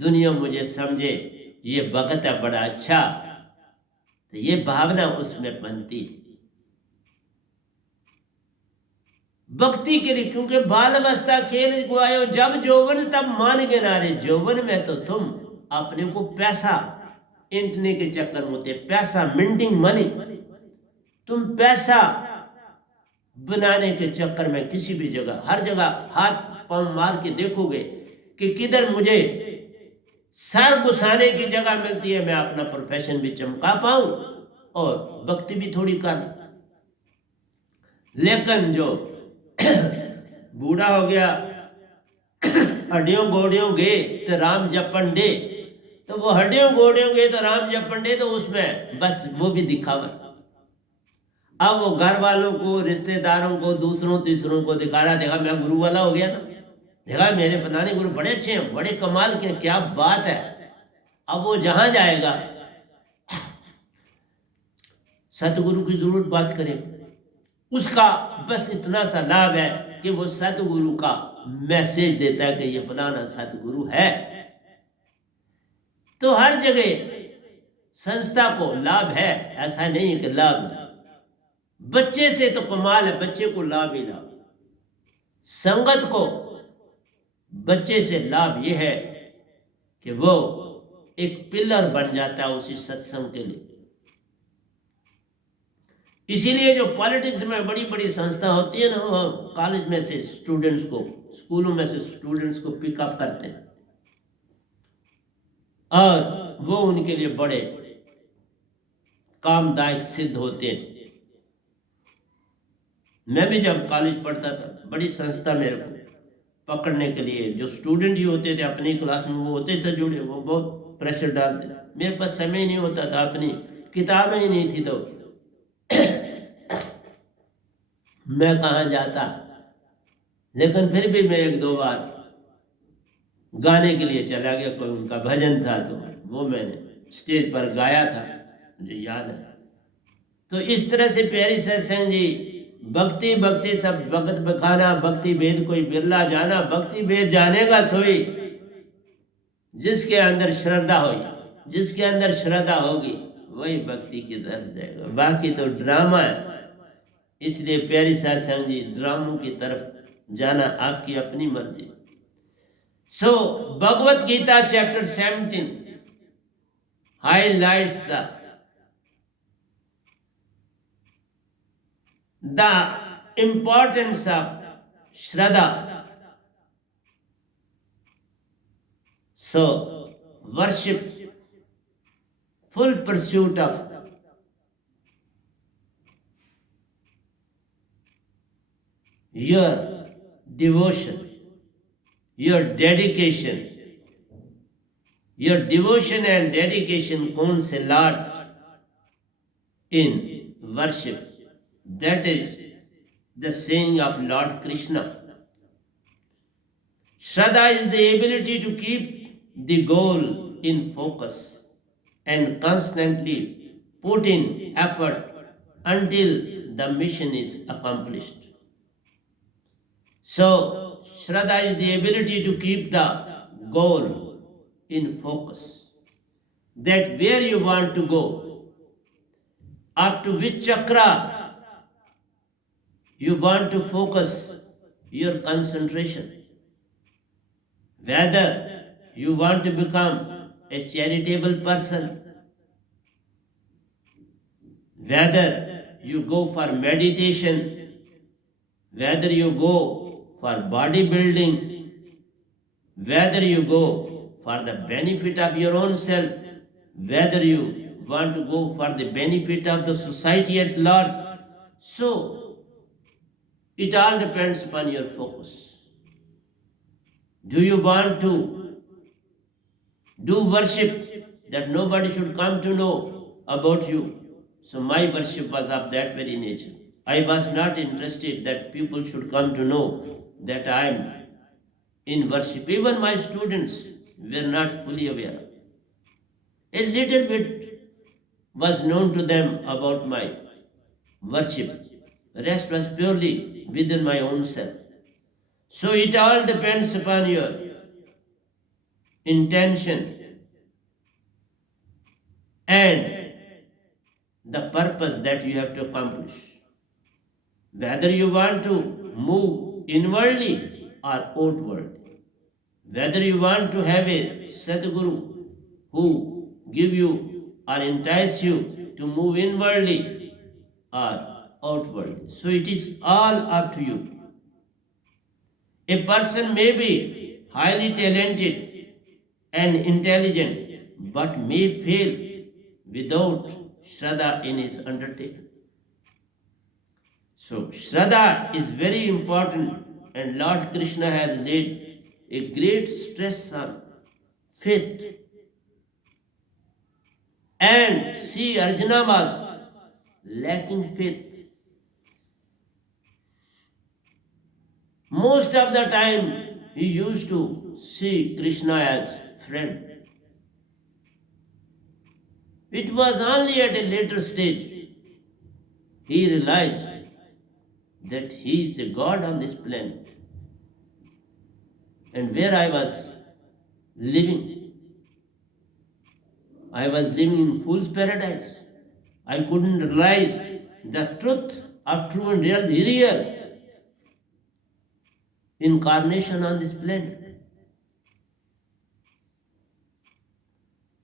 दुनिया मुझे समझे, ये वक्त है बड़ा अच्छा, तो ये भावना उसमें बनती भक्ति के लिए। क्योंकि बाल अवस्था खेल गुआयो, जब जौवन तब मान के नारे, जौवन में तो तुम अपने को पैसा इंटने के चक्कर में होते, पैसा मिंटिंग मनी, तुम पैसा बनाने के चक्कर में किसी भी जगह हर जगह हाथ पांव मार के देखोगे कि किधर मुझे सर घुसाने की जगह मिलती है, मैं अपना प्रोफेशन भी चमका पाऊं और भक्ति भी थोड़ी कर। लेकिन जो बूढ़ा हो गया, हड्डियों घोड़ियों गए तो राम जपन डे, तो वो हड्डियों घोड़ियों गए तो राम जपन डे, तो उसमें बस वो भी दिखावा। अब वो घर वालों को, रिश्तेदारों को, दूसरों तीसरों को दिखा रहा, देखा मैं गुरु वाला हो गया ना, देखा मेरे बनाने गुरु बड़े अच्छे हैं, बड़े कमाल के, क्या बात है। अब वो जहां जाएगा सतगुरु की जरूरत बात करे, उसका बस इतना सा लाभ है कि वो सतगुरु का मैसेज देता है कि ये फलाना सतगुरु है। तो हर जगह संस्था को लाभ है, ऐसा नहीं है कि लाभ नहीं। बच्चे से तो कमाल है, बच्चे को लाभ ही लाभ। संगत को बच्चे से लाभ यह है कि वो एक पिलर बन जाता है उसी सत्संग के लिए। इसीलिए जो पॉलिटिक्स में बड़ी बड़ी संस्था होती है ना, वो कॉलेज में से स्टूडेंट्स को, स्कूलों में से स्टूडेंट्स को पिकअप करते हैं और वो उनके लिए बड़े कामदायक सिद्ध होते हैं। मैं भी जब कॉलेज पढ़ता था, बड़ी संस्था मेरे को पकड़ने के लिए, जो स्टूडेंट ही होते थे अपनी क्लास में वो होते थे जुड़े, वो बहुत प्रेशर डालते। मेरे पास समय नहीं होता था, अपनी किताबें ही नहीं थी, तो मैं कहाँ जाता। लेकिन फिर भी मैं एक दो बार गाने के लिए चला गया, कोई उनका भजन था तो वो मैंने स्टेज पर गाया था, मुझे याद है। तो इस तरह से प्यारी सत्संग जी, भक्ति भक्ति सब भगत बखाना, भक्ति भेद कोई बिरला जाना, भक्ति भेद जानेगा सोई जिसके अंदर श्रद्धा होगी, जिसके अंदर श्रद्धा होगी वही भक्ति की तरफ जाएगा, बाकी तो ड्रामा है। इसलिए प्यारी सत्संग जी, ड्रामों की तरफ जाना आपकी अपनी मर्जी। सो Bhagavad Gita chapter 17 highlights the importance of Shraddha. So worship, full pursuit of your devotion, your dedication, your devotion and dedication counts a lot in worship. That is the saying of Lord Krishna. Shraddha is the ability to keep the goal in focus and constantly put in effort until the mission is accomplished. So, Shraddha is the ability to keep the goal in focus. That where you want to go, up to which chakra you want to focus your concentration. Whether you want to become a charitable person, whether you go for meditation, whether you go for bodybuilding, whether you go for the benefit of your own self, whether you want to go for the benefit of the society at large. So, it all depends upon your focus. Do you want to do worship that nobody should come to know about you? So my worship was of that very nature. I was not interested that people should come to know that I am in worship. Even my students were not fully aware. A little bit was known to them about my worship. The rest was purely within my own self. So it all depends upon your intention, and the purpose that you have to accomplish. Whether you want to move inwardly or outward, whether you want to have a Sadguru who give you or entice you to move inwardly or outward. So it is all up to you. A person may be highly talented and intelligent, but may fail without Shraddha in his undertaking. So Shraddha is very important, and Lord Krishna has laid a great stress on faith. And see, Arjuna was lacking faith. Most of the time, he used to see Krishna as friend. It was only at a later stage he realized that he is a god on this planet. And where I was living in fool's paradise. I couldn't realize the truth of true and real incarnation on this planet.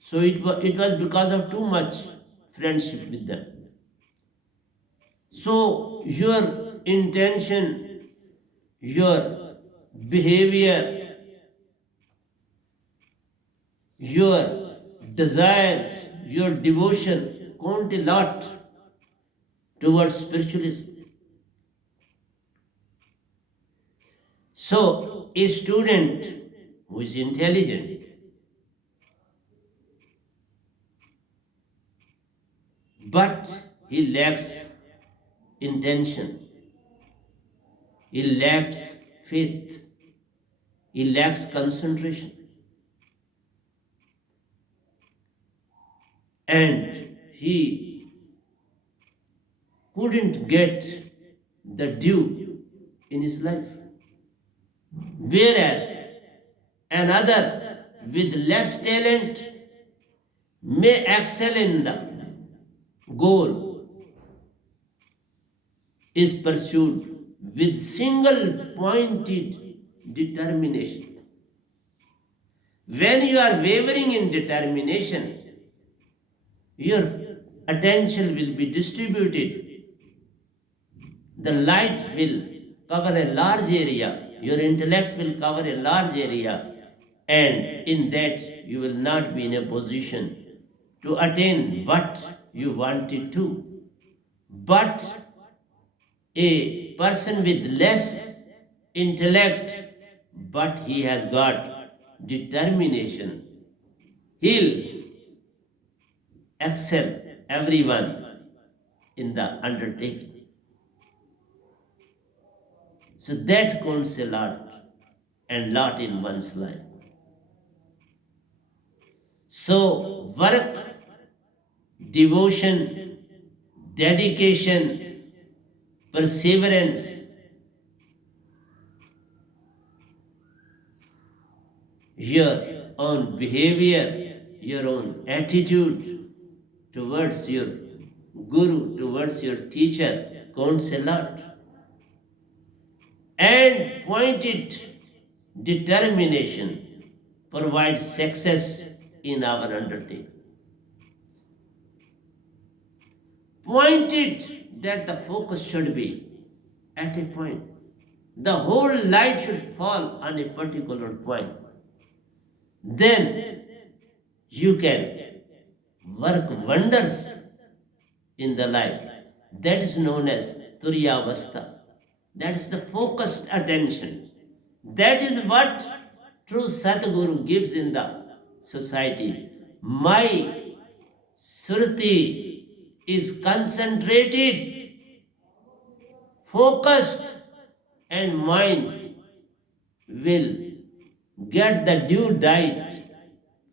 So it was because of too much friendship with them. So your intention, your behavior, your desires, your devotion count a lot towards spiritualism. So a student who is intelligent but he lacks intention, he lacks faith, he lacks concentration, and he couldn't get the due in his life. Whereas another with less talent may excel in the goal is pursued with single pointed determination. When you are wavering in determination, your attention will be distributed. The light will cover a large area, your intellect will cover a large area, and in that you will not be in a position to attain what you wanted to. But a person with less intellect, but he has got determination, he'll excel everyone in the undertaking. So that counts a lot, and lot in one's life. So work, devotion, dedication, perseverance, your own behavior, your own attitude towards your guru, towards your teacher counts a lot. And pointed determination provides success in our undertaking. Pointed that the focus should be at a point. The whole light should fall on a particular point. Then you can work wonders in the life. That is known as Turyavastha. That is the focused attention. That is what true Sadguru gives in the society. My Surti is concentrated, focused, and mind will get the due diet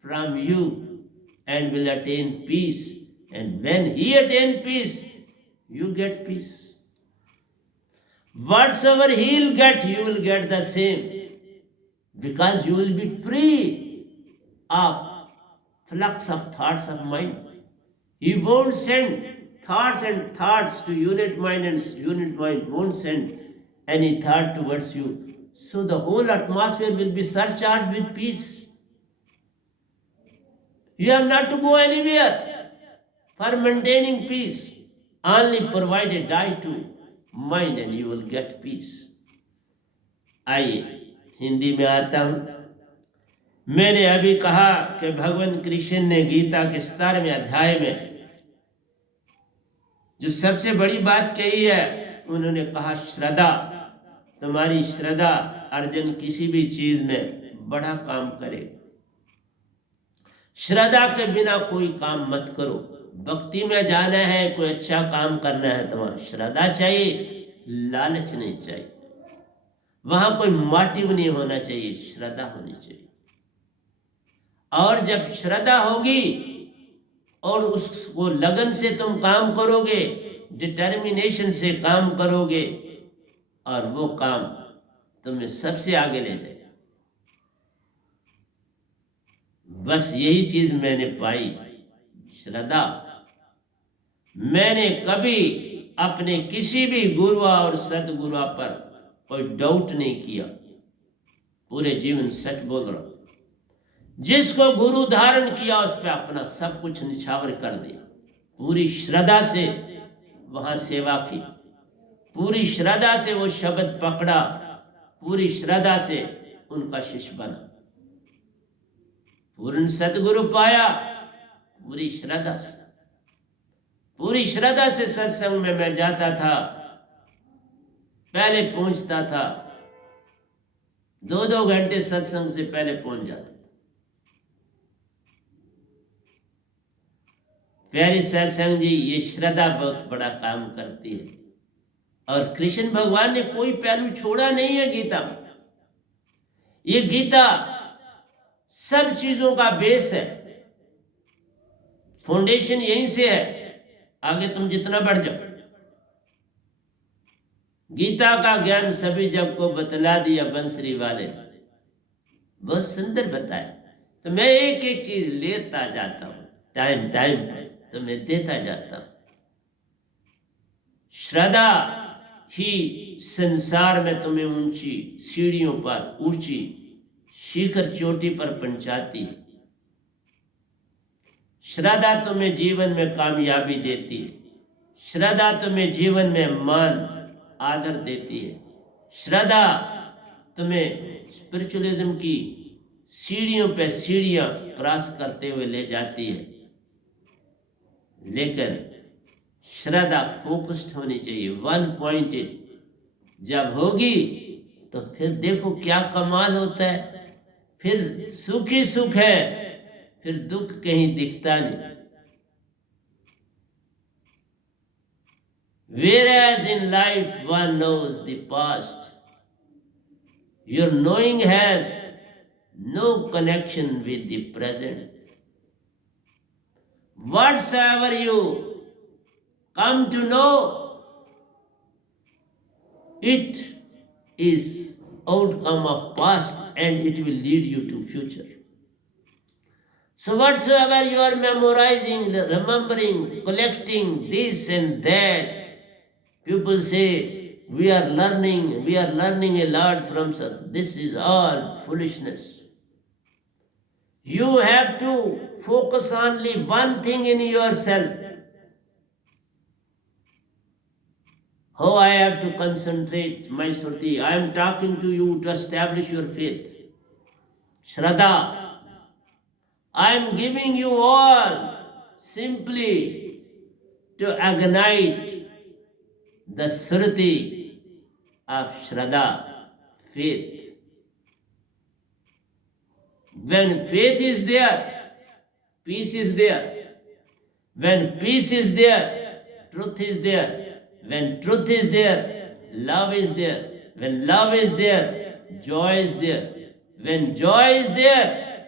from you and will attain peace. And when he attains peace, you get peace. Whatsoever he'll get, you will get the same. Because you will be free of flux of thoughts of mind. He won't send thoughts and thoughts to unit mind, and unit mind won't send any thought towards you. So the whole atmosphere will be surcharged with peace. You have not to go anywhere for maintaining peace. Only provide a diet to mind and you will get peace. आइए हिंदी में आता हूं। मैंने अभी कहा कि भगवान कृष्ण ने गीता के 17वें अध्याय में जो सबसे बड़ी बात कही है, उन्होंने कहा श्रद्धा। तुम्हारी श्रद्धा अर्जुन किसी भी चीज में बड़ा काम करे। श्रद्धा के बिना कोई काम मत करो। भक्ति में जाना है, कोई अच्छा काम करना है, तुम्हारी श्रद्धा चाहिए, लालच नहीं चाहिए। वहां कोई मोटिव नहीं होना चाहिए, श्रद्धा होनी चाहिए। और जब श्रद्धा होगी और उसको लगन से तुम काम करोगे, डिटर्मिनेशन से काम करोगे, और वो काम तुम्हें सबसे आगे ले जाएगा। बस यही चीज मैंने पाई, श्रद्धा। मैंने कभी अपने किसी भी गुरु और सदगुरु पर कोई डाउट नहीं किया। पूरे जीवन सच बोल रहा हूं। जिसको गुरु धारण किया उस पर अपना सब कुछ निछावर कर दिया। पूरी श्रद्धा से वहां सेवा की, पूरी श्रद्धा से वो शब्द पकड़ा, पूरी श्रद्धा से उनका शिष्य बना, पूर्ण सदगुरु पाया पूरी श्रद्धा से। पूरी श्रद्धा से सत्संग में मैं जाता था, पहले पहुंचता था, 2-2 घंटे सत्संग से पहले पहुंच जाता। प्यारे सत्संग जी, ये श्रद्धा बहुत बड़ा काम करती है। और कृष्ण भगवान ने कोई पहलू छोड़ा नहीं है गीता में। ये गीता सब चीजों का बेस है, फाउंडेशन यहीं से है। आगे तुम जितना बढ़ जाओ, गीता का ज्ञान सभी जग को बतला दिया बंसरी वाले, बहुत सुंदर बताया। तो मैं एक एक चीज लेता जाता हूं, टाइम टाइम तो मैं देता जाता हूं। श्रद्धा ही संसार में तुम्हें ऊंची सीढ़ियों पर, ऊंची शिखर चोटी पर पहुंचाती है। श्रद्धा तुम्हें जीवन में कामयाबी देती है। श्रद्धा तुम्हें जीवन में मान आदर देती है। श्रद्धा तुम्हें स्पिरिचुअलिज्म की सीढ़ियों पे सीढ़ियां क्रॉस करते हुए ले जाती है। लेकिन श्रद्धा फोकस्ड होनी चाहिए, वन पॉइंटेड। जब होगी तो फिर देखो क्या कमाल होता है। फिर सुख ही सुख है, फिर दुख कहीं दिखता नहीं। Whereas in life one knows the past, your knowing has no connection with the present. Whatsoever you come to know, it is outcome of past and it will lead you to future. So whatsoever you are memorizing, remembering, collecting this and that, people say we are learning a lot from such. This is all foolishness. You have to focus only one thing in yourself. How I have to concentrate my Shruti. I am talking to you to establish your faith. Shraddha. I am giving you all simply to ignite the Shruti of Shraddha, faith. When faith is there, peace is there. When peace is there, truth is there. When truth is there, love is there. When love is there, joy is there. When joy is there,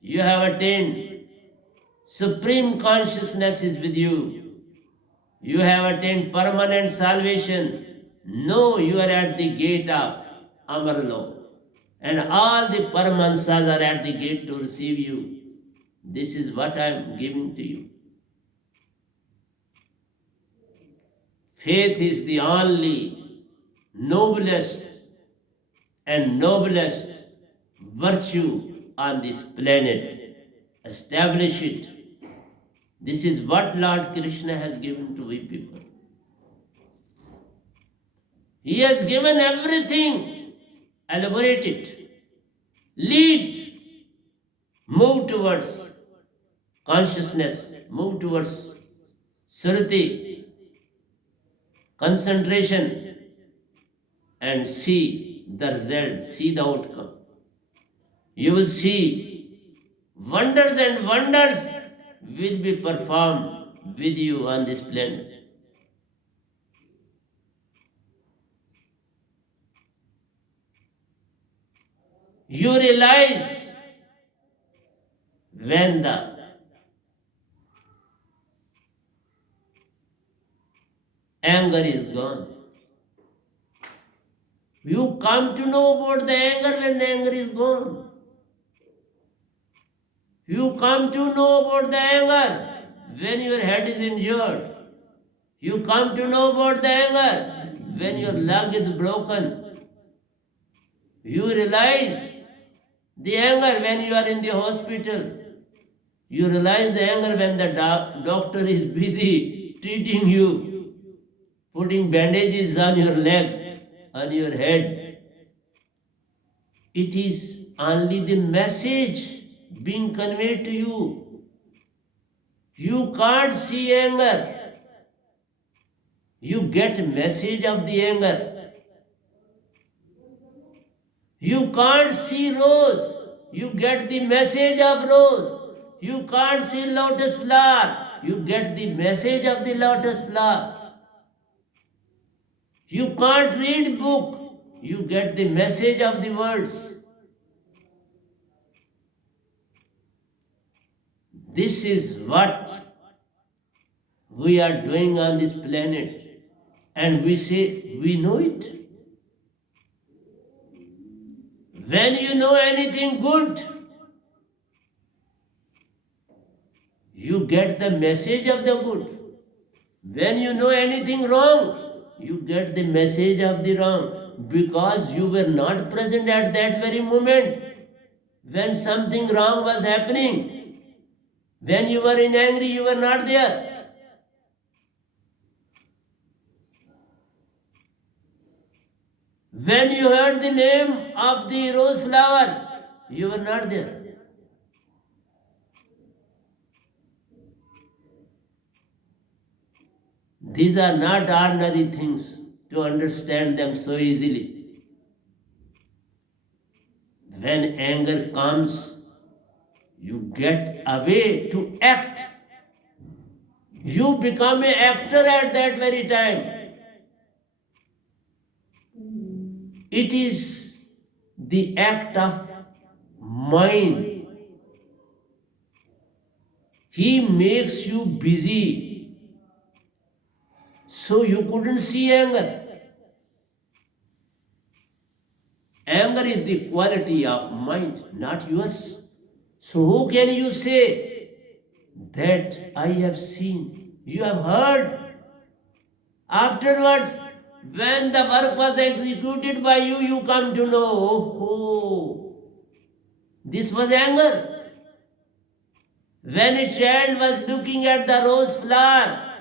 you have attained supreme consciousness is with you. You have attained permanent salvation. No, you are at the gate of Amarlok. and all the Paramahansas are at the gate to receive you. This is what I am giving to you. Faith is the only noblest and noblest virtue on this planet. Establish it. This is what Lord Krishna has given to we people. He has given everything. Elaborate it. Lead. Move towards consciousness. Move towards Surati. Concentration. And see the result. See the outcome. You will see wonders and wonders will be performed with you on this planet. You realize when the anger is gone. You come to know about the anger when the anger is gone. You come to know about the anger when your head is injured. You come to know about the anger when your leg is broken. You realize the anger when you are in the hospital. You realize the anger when the doctor is busy treating you, putting bandages on your leg, on your head. It is only the message being conveyed to you. You can't see anger. You get a message of the anger. You can't see rose. You get the message of rose. You can't see lotus flower. You get the message of the lotus flower. You can't read book. You get the message of the words. This is what we are doing on this planet. And we say we know it. When you know anything good, you get the message of the good. When you know anything wrong, you get the message of the wrong, because you were not present at that very moment when something wrong was happening. When you were in angry, you were not there. When you heard the name of the rose flower, you were not there. These are not ordinary things to understand them so easily. When anger comes, you get a way to act. You become an actor at that very time. It is the act of mind. He makes you busy, so you couldn't see anger. Anger is the quality of mind, not yours. So who can you say that I have seen? You have heard. Afterwards, when the work was executed by you, you come to know, oh, this was anger. When a child was looking at the rose flower,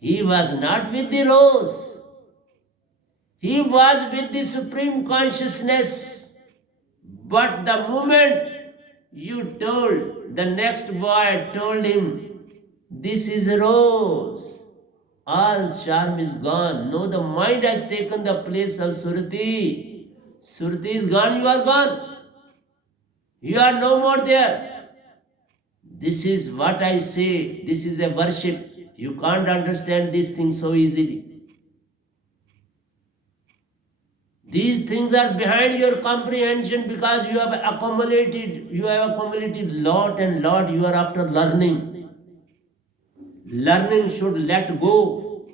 he was not with the rose. He was with the Supreme Consciousness. But the moment you told, the next boy told him, this is a rose, all charm is gone. No, the mind has taken the place of Surati. Surati is gone, you are gone. You are no more there. This is what I say. This is a worship. You can't understand these things so easily. These things are behind your comprehension, because you have accumulated lot and lot. You are after learning. Learning should let go.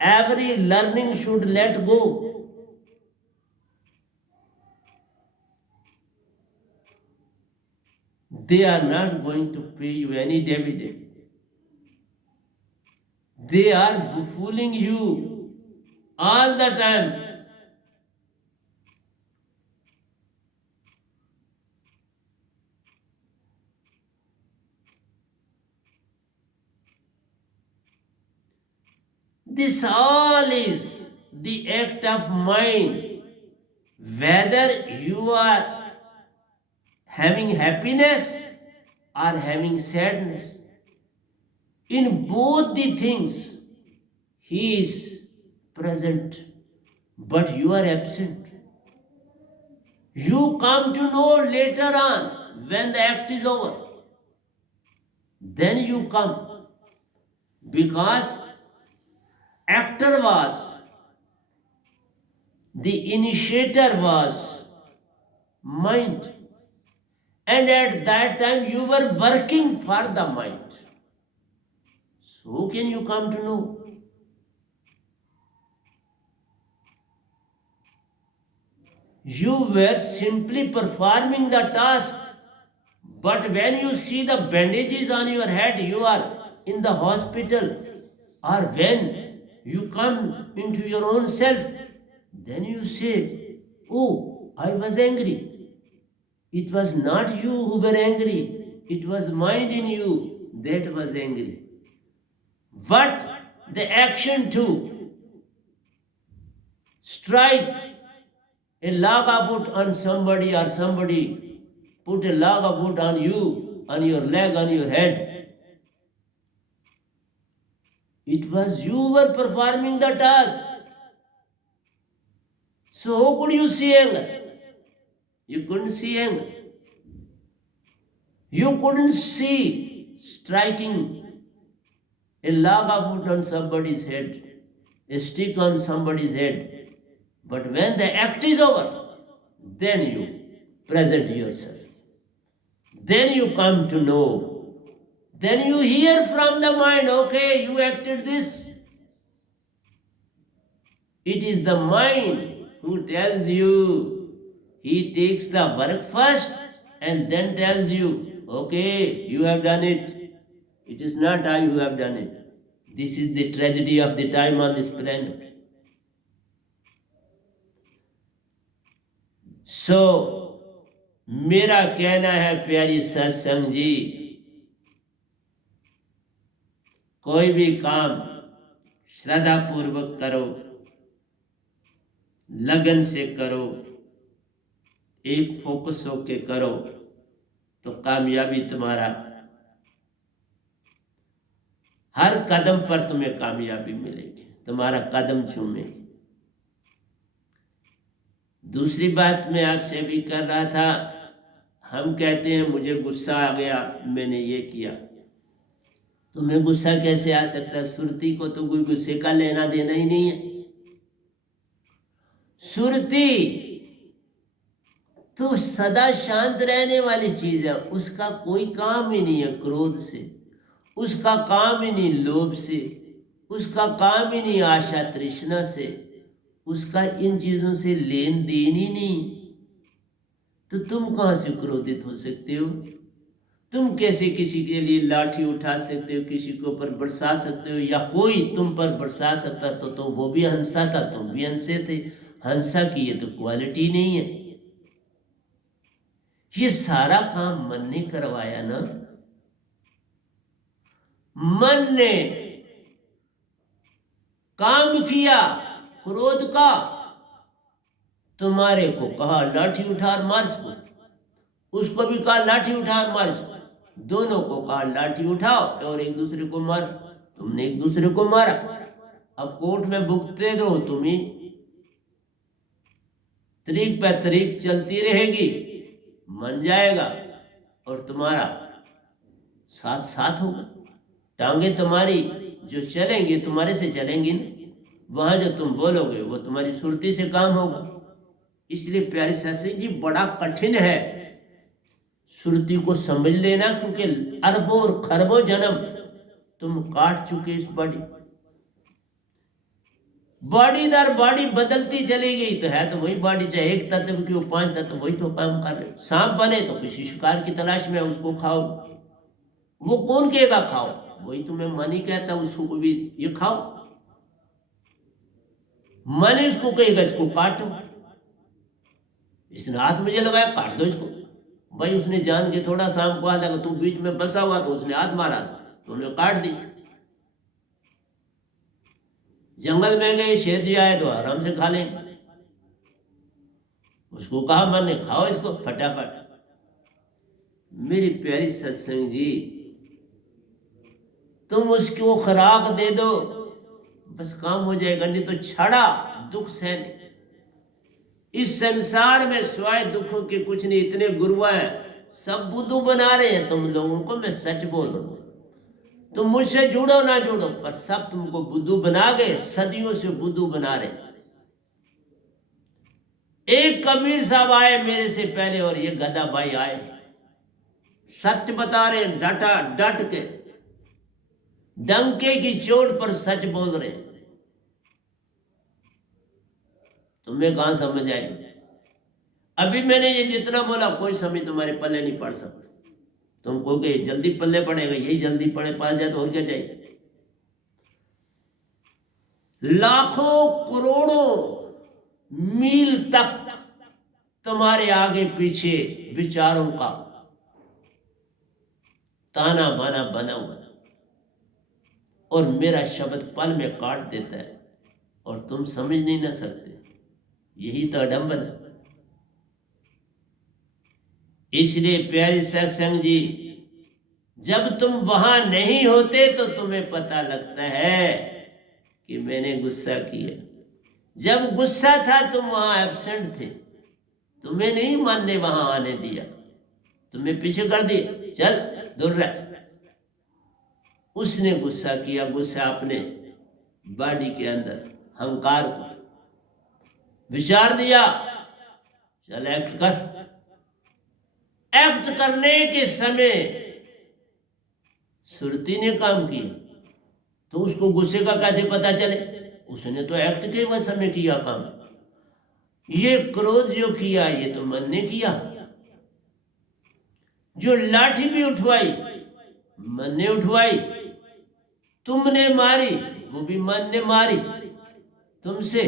Every learning should let go. they are not going to pay you any dividend. They are fooling you all the time. This all is the act of mind. Whether you are having happiness or having sadness, in both the things, he is present, but you are absent. You come to know later on when the act is over. Then you come, because actor was, the initiator was mind, and at that time you were working for the mind. So can you come to know? You were simply performing the task, but when you see the bandages on your head, you are in the hospital, or when you come into your own self, then you say, oh, I was angry. It was not you who were angry, it was mind in you that was angry. But the action to strike a log of wood on somebody, or somebody put a log of wood on you, on your leg, on your head, it was you were performing the task. So how could you see anger? You couldn't see anger. You couldn't see striking a log of wood on somebody's head, a stick on somebody's head. But when the act is over, then you present yourself. Then you come to know. Then you hear from the mind, okay, you acted this. It is the mind who tells you. He takes the work first and then tells you, okay, you have done it. It is not I who have done it. This is the tragedy of the time on this planet. So, मेरा कहना है प्यारी सत्संग जी, कोई भी काम श्रद्धा पूर्वक करो, लगन से करो, एक फोकस होके करो, तो कामयाबी तुम्हारा हर कदम पर तुम्हें कामयाबी मिलेगी, तुम्हारा कदम चूमेगी। दूसरी बात मैं आपसे भी कर रहा था, हम कहते हैं मुझे गुस्सा आ गया, मैंने ये किया। तुम्हें गुस्सा कैसे आ सकता है? सुरती को तो कोई गुस्से का लेना देना ही नहीं है। सुरती तो सदा शांत रहने वाली चीज है, उसका कोई काम ही नहीं है क्रोध से, उसका काम ही नहीं लोभ से, उसका काम ही नहीं आशा तृष्णा से, उसका इन चीजों से लेन देन ही नहीं। तो तुम कहां से क्रोधित हो सकते हो? तुम कैसे किसी के लिए लाठी उठा सकते हो, किसी के ऊपर बरसा सकते हो, या कोई तुम पर बरसा सकता तो वो भी हंसा था, तुम भी हंसे थे। हंसा की ये तो क्वालिटी नहीं है। ये सारा काम मन ने करवाया ना। मन ने काम किया क्रोध का, तुम्हारे को कहा लाठी उठा और मार इसको, उसको भी कहा लाठी उठा और मार इसको, दोनों को कहा लाठी उठाओ और एक दूसरे को मार। तुमने एक दूसरे को मारा, अब कोर्ट में भुगते रहो तुम्हें, तरीक पे तरीक चलती रहेगी, मन जाएगा और तुम्हारा साथ साथ होगा। टांगे तुम्हारी जो चलेंगी तुम्हारे से चलेंगी ना, वहां जो तुम बोलोगे वो तुम्हारी सुरती से काम होगा। इसलिए प्यारे शास्त्री जी, बड़ा कठिन है सुरती को समझ लेना, क्योंकि अरबों और खरबों जन्म तुम काट चुके इस बॉडी। बॉडी दर बॉडी बदलती चली गई, तो है तो वही बॉडी, चाहे एक तत्व की हो 5 तत्व, वही तो काम कर रहे। सांप बने तो किसी शिकार की तलाश में, उसको खाओ, वो कौन कहेगा खाओ, वही तुम्हें मन ही कहता उसको भी ये खाओ, मन ही उसको कहेगा इसको काटो। इसने हाथ मुझे लगाया, काट दो इसको। भाई उसने जान के थोड़ा सांप को हाथ लगा, तू बीच में फंसा हुआ, तो उसने हाथ मारा तो उन्हें काट दी। जंगल में गए, शेर जी आए तो आराम से खा लेंगे, उसको कहा मन ने खाओ इसको फटाफट। मेरी प्यारी सत्संग जी, तुम उसको खुराक दे दो बस काम हो जाएगा, नहीं तो छड़ा दुख सहने। इस संसार में स्वाय दुखों के कुछ नहीं, इतने गुरुआ हैं, सब बुद्धू बना रहे हैं तुम लोगों को। मैं सच बोल रहा हूं, तुम मुझसे जुड़ो ना जुड़ो, पर सब तुमको बुद्धू बना गए, सदियों से बुद्धू बना रहे। एक कबीर साहब आए मेरे से पहले और ये गधा भाई आए, सच बता रहे हैं, डटा डट के, डंके की चोट पर सच बोल रहे हैं। तुम्हें कहां समझ आएगी? अभी मैंने ये जितना बोला कोई समय तुम्हारे पल्ले नहीं पड़ सकता। तुम कहोगे जल्दी पल्ले पड़ेगा, यही जल्दी पड़ जाए तो और क्या चाहिए। लाखों करोड़ों मील तक तुम्हारे आगे पीछे विचारों का ताना बाना बना हुआ, और मेरा शब्द पल में काट देता है और तुम समझ नहीं ना सकते। यही तो अडंबर है। इसलिए प्यारी सत्संग जी, जब तुम वहां नहीं होते तो तुम्हें पता लगता है कि मैंने गुस्सा किया। जब गुस्सा था तुम वहां एब्सेंट थे, तुम्हें नहीं मन ने वहां आने दिया, तुम्हें पीछे कर दिया, चल दूर रह। उसने गुस्सा किया, गुस्सा अपने बॉडी के अंदर अहंकार को विचार दिया, चल एक्ट कर। एक्ट करने के समय सुरती ने काम किया, तो उसको गुस्से का कैसे पता चले? उसने तो एक्ट के वह समय किया काम। ये क्रोध जो किया ये तो मन ने किया। जो लाठी भी उठवाई मन ने उठवाई, तुमने मारी वो भी मन ने मारी तुमसे।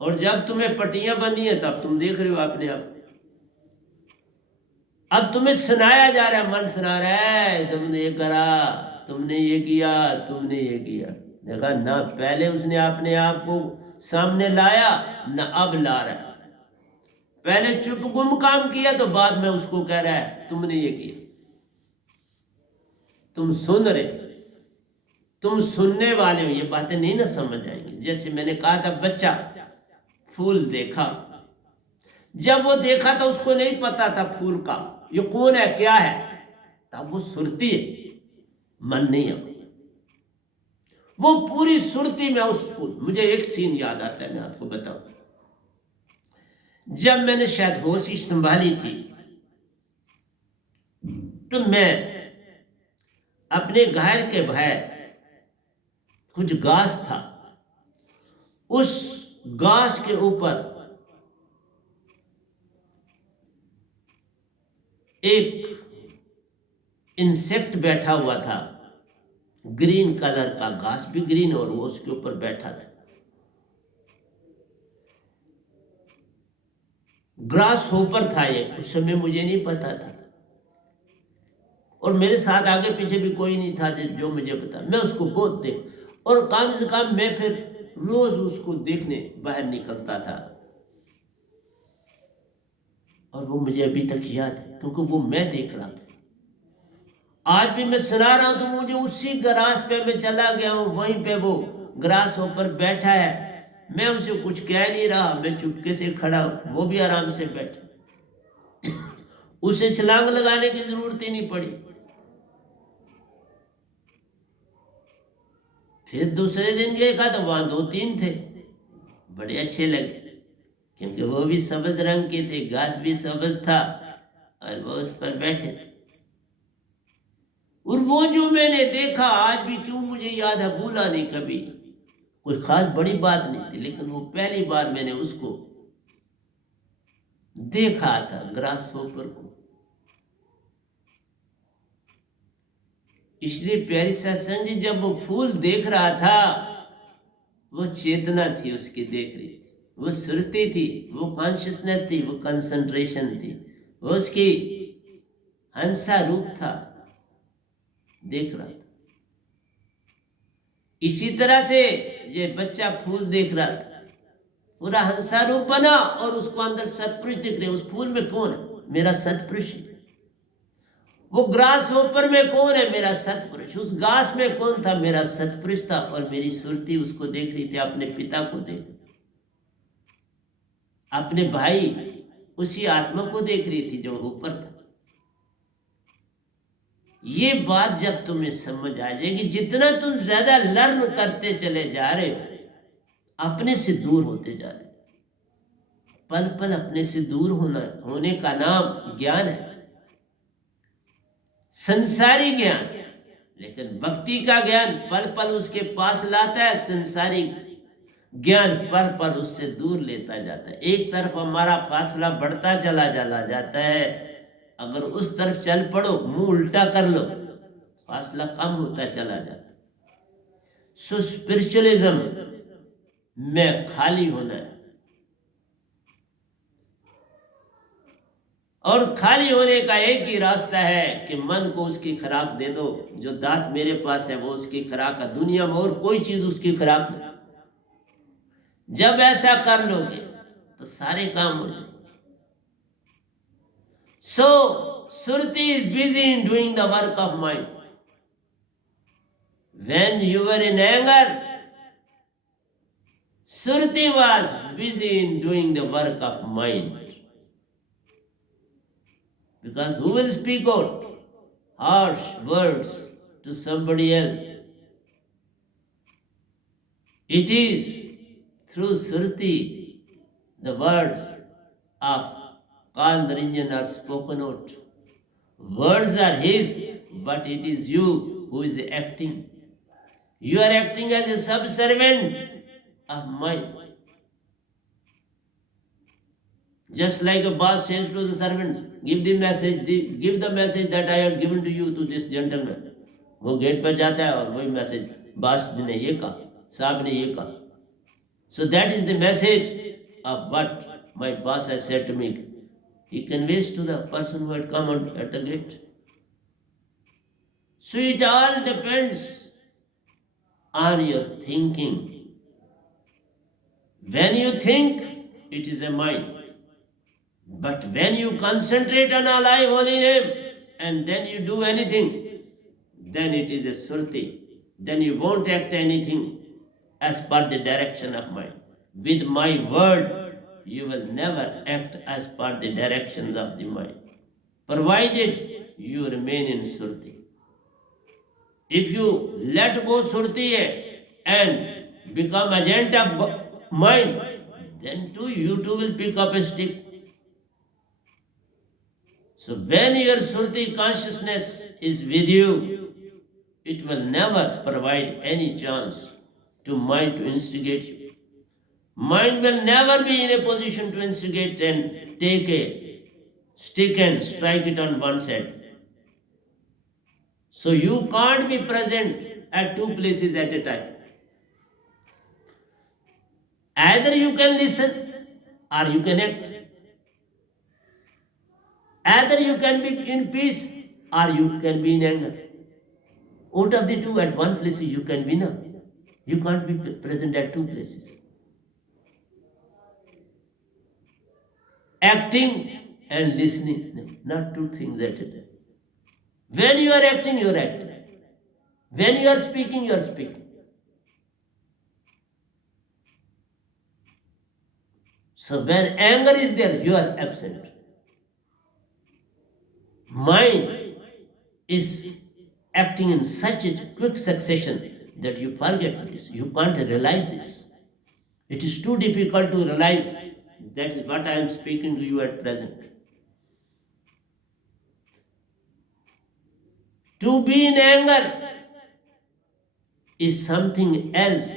और जब तुम्हें पट्टियां बंधी है तब तुम देख रहे हो अपने आप। अब तुम्हें सुनाया जा रहा है, मन सुना रहा है, तुमने ये करा, तुमने ये किया, तुमने ये किया। देखा ना, पहले उसने अपने आप को सामने लाया, ना अब ला रहा है। पहले चुप गुम काम किया तो बाद में उसको कह रहा है तुमने ये किया। तुम सुन रहे, तुम सुनने वाले हो, ये बातें नहीं ना समझ आएंगी। जैसे मैंने कहा था, बच्चा फूल देखा, जब वो देखा तो उसको नहीं पता था फूल का ये कौन है क्या है, तब वो सुरती है, मन नहीं है। वो पूरी सुरती में उस फूल। मुझे एक सीन याद आता है, मैं आपको बताऊं। जब मैंने शायद होश संभाली थी तो मैं अपने घर के बाहर कुछ घास था, उस घास के ऊपर एक इंसेक्ट बैठा हुआ था, ग्रीन कलर का, घास भी ग्रीन और वो उसके ऊपर बैठा था। ग्रास होपर था ये, उस समय मुझे नहीं पता था, और मेरे साथ आगे पीछे भी कोई नहीं था जो मुझे पता। मैं उसको बहुत देख, और काम से काम मैं फिर रोज उसको देखने बाहर निकलता था, और वो मुझे अभी तक याद है क्योंकि वो मैं देख रहा था। आज भी मैं सुना रहा हूं तो मुझे उसी ग्रास पे मैं चला गया हूं, वहीं पे वो ग्रास ऊपर बैठा है। मैं उसे कुछ कह नहीं रहा, मैं चुपके से खड़ा, वो भी आराम से बैठा। उसे छलांग लगाने की जरूरत ही नहीं पड़ी। फिर दूसरे दिन देखा तो वहां 2-3 थे, बड़े अच्छे लगे क्योंकि वो भी सब्ज रंग के थे, घास भी सब्ज था और वो उस पर बैठे थे। और वो जो मैंने देखा आज भी क्यों मुझे याद है, भूला नहीं कभी। कोई खास बड़ी बात नहीं थी, लेकिन वो पहली बार मैंने उसको देखा था, ग्रास होपर को। इसलिए प्यारी सत्संग जी, जब वो फूल देख रहा था, वो चेतना थी उसकी देख रही थी, वो सुरती थी, वो कॉन्शियसनेस थी, वो कंसंट्रेशन थी, वो उसकी हंसा रूप था, देख रहा था। इसी तरह से ये बच्चा फूल देख रहा था, पूरा हंसा रूप बना, और उसको अंदर सतपुरुष दिख रहे। उस फूल में कौन है? मेरा सतपुरुष। वो ग्रास ऊपर में कौन है? मेरा सतपुरुष। उस घास में कौन था? मेरा सतपुरुष था। और मेरी सुरती उसको देख रही थी, अपने पिता को देख, अपने भाई, उसी आत्मा को देख रही थी जो ऊपर था। ये बात जब तुम्हें समझ आ जाएगी, जितना तुम ज्यादा लर्न करते चले जा रहे हो, अपने से दूर होते जा रहे हो। पल पल अपने से दूर होने का नाम ज्ञान है, संसारी ज्ञान। लेकिन भक्ति का ज्ञान पल पल उसके पास लाता है, संसारी ज्ञान पल पल उससे दूर लेता जाता है। एक तरफ हमारा फासला बढ़ता चला जाता है, अगर उस तरफ चल पड़ो, मुंह उल्टा कर लो, फासला कम होता चला जाता है। सो स्पिरिचुअलिज्म में खाली होना है, और खाली होने का एक ही रास्ता है कि मन को उसकी खुराक दे दो। जो दांत मेरे पास है वो उसकी खुराक है, दुनिया में और कोई चीज उसकी खुराक नहीं। जब ऐसा कर लोगे तो सारे काम हो जाएंगे। So Surti is busy in doing the work of mind. When you were in anger, Surti was busy in doing the work of mind. Because who will speak out harsh words to somebody else? It is through Surti the words of Kal Niranjan are spoken out. Words are his, but it is you who is acting. You are acting as a subservient of mind. Just like a boss says to the servants, give the message that I have given to you to this gentleman. वो gate पर जाता है और वही message, boss ने ये कहा, साहब ने ये कहा. So that is the message of what my boss has said to me. He conveys to the person who had come at the gate. So it all depends on your thinking. When you think, it is a mind. But when you concentrate on Allah holy name and then you do anything, then it is a surti. Then you won't act anything as per the direction of mind. With my word, you will never act as per the directions of the mind, provided you remain in surti. If you let go surti and become agent of mind, then you too will pick up a stick. So when your surti consciousness is with you, it will never provide any chance to mind to instigate you. Mind will never be in a position to instigate and take a stick and strike it on one side. So you can't be present at two places at a time. Either you can listen or you can act. Either you can be in peace or you can be in anger. Out of the two, at one place you can be now. You can't be present at two places. Acting and listening, no, not two things at a time. When you are acting, you are acting. When you are speaking, you are speaking. So when anger is there, you are absent. Mind is acting in such a quick succession that you forget this. You can't realize this. It is too difficult to realize. That is what I am speaking to you at present. To be in anger is something else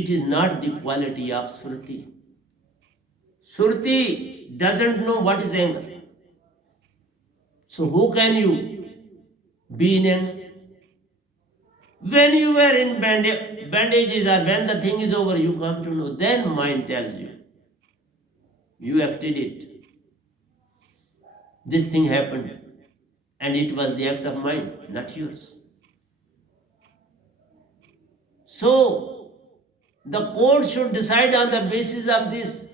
It is not the quality of Surti. Surti doesn't know what is anger. So who can you be in anger? When you are in bandages or when the thing is over, you come to know, then mind tells you, you acted it. This thing happened and it was the act of mind, not yours. So, the court should decide on the basis of this,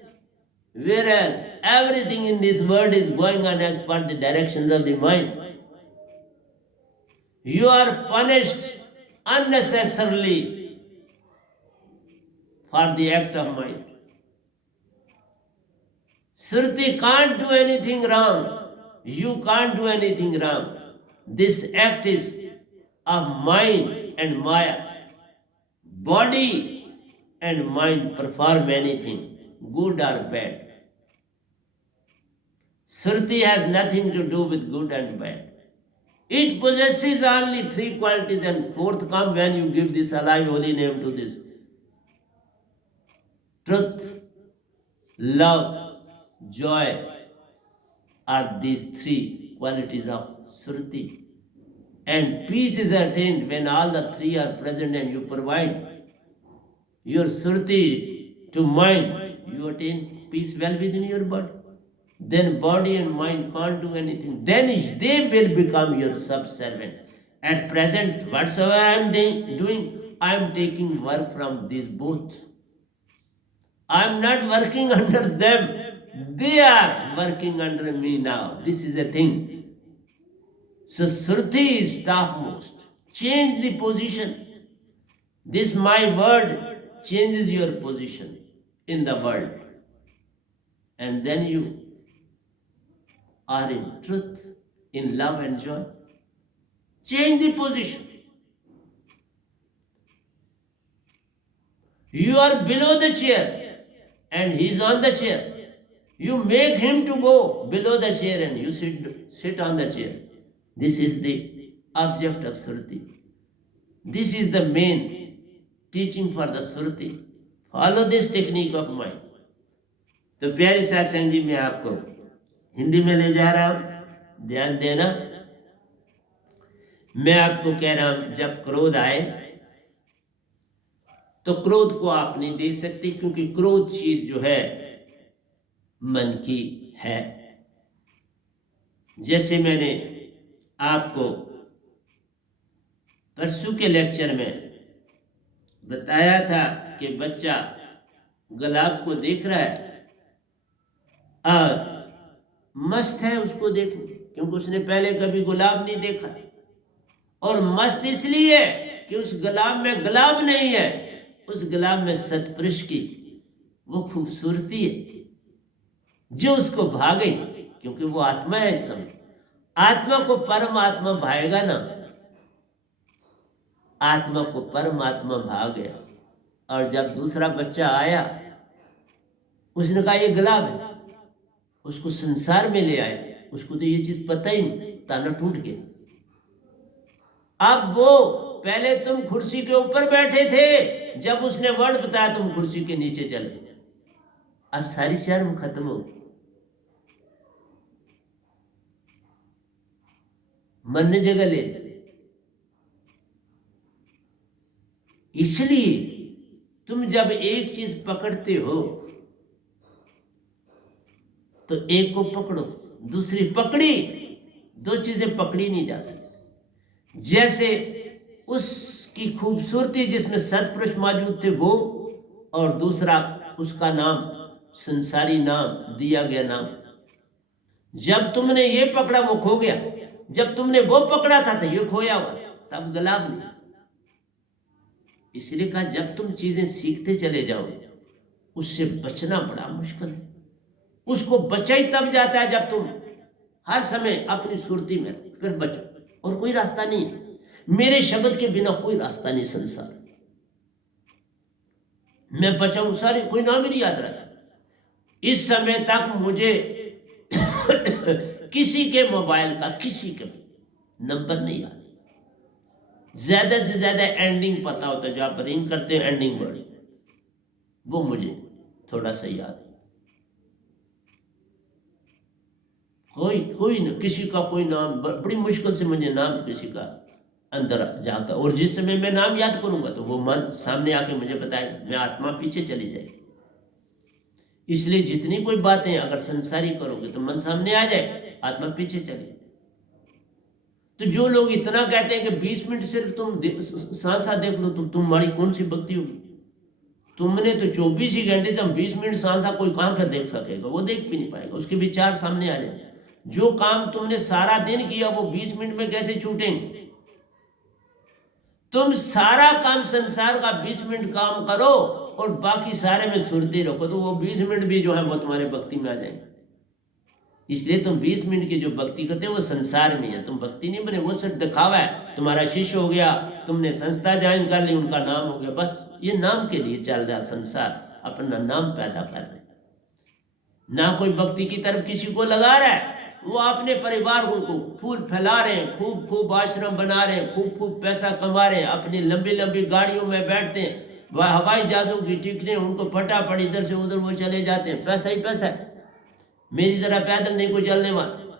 whereas everything in this world is going on as per the directions of the mind. You are punished unnecessarily for the act of mind. Shruti can't do anything wrong. You can't do anything wrong. This act is of mind and Maya. Body and mind perform anything, good or bad. Shruti has nothing to do with good and bad. It possesses only three qualities, and fourth come when you give this alive holy name to this. Truth, love, joy are these three qualities of Shruti. And peace is attained when all the three are present and you provide your Shruti to mind, you attain peace well within your body. Then body and mind can't do anything. Then they will become your subservient. At present, whatsoever I am doing, I am taking work from these both. I am not working under them. They are working under me now. This is a thing. So Shruti is topmost. Change the position. This my word changes your position in the world. And then you are in truth, in love and joy. Change the position. You are below the chair and he is on the chair. You make him to go below the chair and you sit on the chair. This is the object of Shruti. This is the main teaching for the Shruti. Follow this technique of mine. तो प्यारे सत्संग जी, मैं आपको हिंदी में ले जा रहा हूं, ध्यान देना। मैं आपको कह रहा हूं, जब क्रोध आए तो क्रोध को आप नहीं देख सकते, क्योंकि क्रोध चीज जो है मन की है। जैसे मैंने आपको परसों के लेक्चर में बताया था कि बच्चा गुलाब को देख रहा है और मस्त है उसको देखने, क्योंकि उसने पहले कभी गुलाब नहीं देखा, और मस्त इसलिए कि उस गुलाब में गुलाब नहीं है, उस गुलाब में सतपुरुष की वो खूबसूरती है जो उसको भा गई, क्योंकि वो आत्मा है। इस समय आत्मा को परमात्मा भाएगा ना, आत्मा को परमात्मा भा गया। और जब दूसरा बच्चा आया, उसने कहा ये गुलाब है, उसको संसार में ले आया, उसको तो ये चीज पता ही नहीं, ताना टूट गया। अब वो पहले तुम कुर्सी के ऊपर बैठे थे, जब उसने वर्ड बताया तुम कुर्सी के नीचे चले, अब सारी शर्म खत्म हो गई। मन ने जगह ले, इसलिए तुम जब एक चीज पकड़ते हो तो एक को पकड़ो, दूसरी पकड़ी, दो चीजें पकड़ी नहीं जा सकती। जैसे उसकी खूबसूरती जिसमें सतपुरुष मौजूद थे वो, और दूसरा उसका नाम, संसारी नाम, दिया गया नाम। जब तुमने ये पकड़ा वो खो गया, जब तुमने वो पकड़ा था तो ये खोया हुआ, तब गुलाब नहीं। इसलिए कहा जब तुम चीजें सीखते चले जाओ, उससे बचना बड़ा मुश्किल है। उसको बचा ही तब जाता है जब तुम हर समय अपनी सुरती में फिर बचो, और कोई रास्ता नहीं है। मेरे शब्द के बिना कोई रास्ता नहीं संसार। मैं बचाऊं सारी, कोई नाम ही नहीं याद रहता। इस समय तक मुझे किसी के मोबाइल का किसी का नंबर नहीं याद। ज्यादा से ज्यादा एंडिंग पता होता है, जो आप रिंग करते हैं एंडिंग वर्ड, वो मुझे थोड़ा सा याद है। कोई न, किसी का कोई नाम, बड़ी मुश्किल से मुझे नाम किसी का अंदर जाता, और जिस समय मैं नाम याद करूंगा तो वो मन सामने आके मुझे बताए, मैं आत्मा पीछे चली जाएगी। इसलिए जितनी कोई बातें अगर संसारी करोगे तो मन सामने आ जाए, आत्मा पीछे चली। तो जो लोग इतना कहते हैं कि 20 मिनट सिर्फ तुम सांसा देख लो तो तुम्हारी कौन सी भक्ति होगी। तुमने तो 24 ही घंटे से 20 मिनट सांसा कोई कहां पर देख सकेगा, वो देख भी नहीं पाएगा, उसके विचार सामने आ जाएंगे। जो काम तुमने सारा दिन किया वो 20 मिनट में कैसे छूटेंगे। तुम सारा काम संसार का 20 मिनट काम करो और बाकी सारे में सुरती रखो, तो वो 20 मिनट भी जो है वो तुम्हारे भक्ति में आ जाएंगे। इसलिए तुम 20 मिनट की जो भक्ति करते हो वो संसार में है, तुम भक्ति नहीं बने, वो सिर्फ दिखावा है। तुम्हारा शिष्य हो गया, तुमने संस्था ज्वाइन कर ली, उनका नाम हो गया, बस ये नाम के लिए चल रहा संसार, अपना नाम पैदा कर रहे, ना कोई भक्ति की तरफ किसी को लगा रहा है। वो अपने परिवार को फूल फैला रहे हैं, खूब खूब आश्रम बना रहे हैं, खूब खूब पैसा कमा रहे हैं, अपनी लंबी लंबी गाड़ियों में बैठते हैं, वह हवाई जहाजों की टिकटें उनको फटाफट इधर से उधर वो चले जाते हैं, पैसा ही पैसा है। मेरी तरह पैदल नहीं कोई चलने वाला।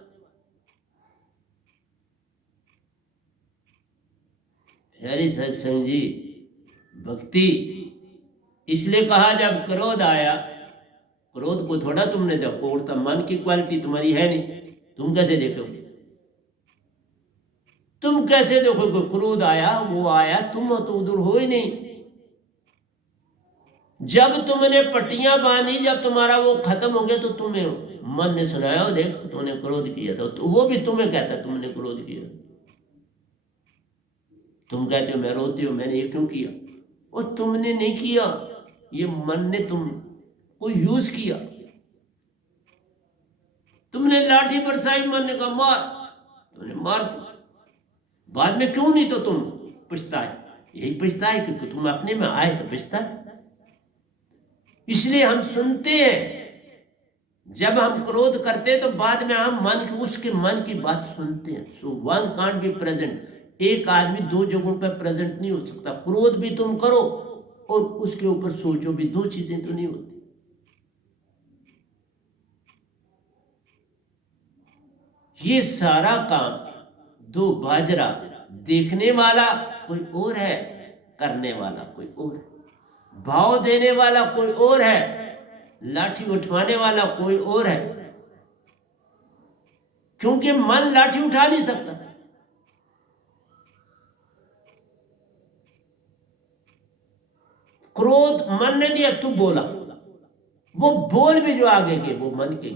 हरी सत्संग जी, भक्ति इसलिए कहा जब क्रोध आया, क्रोध को थोड़ा तुमने देखो, तो मन की क्वालिटी तुम्हारी है नहीं, तुम कैसे देखोगे, तुम कैसे देखोगे। क्रोध आया, वो आया, तुम तो उधर हो ही नहीं। जब तुमने पट्टियां बांधी, जब तुम्हारा वो खत्म हो गया तो तुम्हें मन ने सुनाया, देख तूने क्रोध किया था, तो वो भी तुम्हें कहता तुमने क्रोध किया। तुम कहते हो मैं रोती हूं, मैंने ये क्यों किया, और तुमने नहीं किया, ये मन ने तुम को यूज किया। तुमने लाठी बरसाई, मन ने कहा मार, तुमने मार, बाद में क्यों नहीं तो तुम पछताए, यही पछताए कि तुम अपने में आए तो पछताए। इसलिए हम सुनते हैं, जब हम क्रोध करते हैं तो बाद में हम उसके मन की बात सुनते हैं। So one can't be present, एक आदमी दो जगहों पर प्रेजेंट नहीं हो सकता। क्रोध भी तुम करो और उसके ऊपर सोचो भी, दो चीजें तो नहीं होती। ये सारा काम दो बाजरा, देखने वाला कोई और है, करने वाला कोई और है, भाव देने वाला कोई और है, लाठी उठवाने वाला कोई और है। क्योंकि मन लाठी उठा नहीं सकता। क्रोध मन ने दिया, तू बोला, वो बोल भी जो आगे के वो मन के,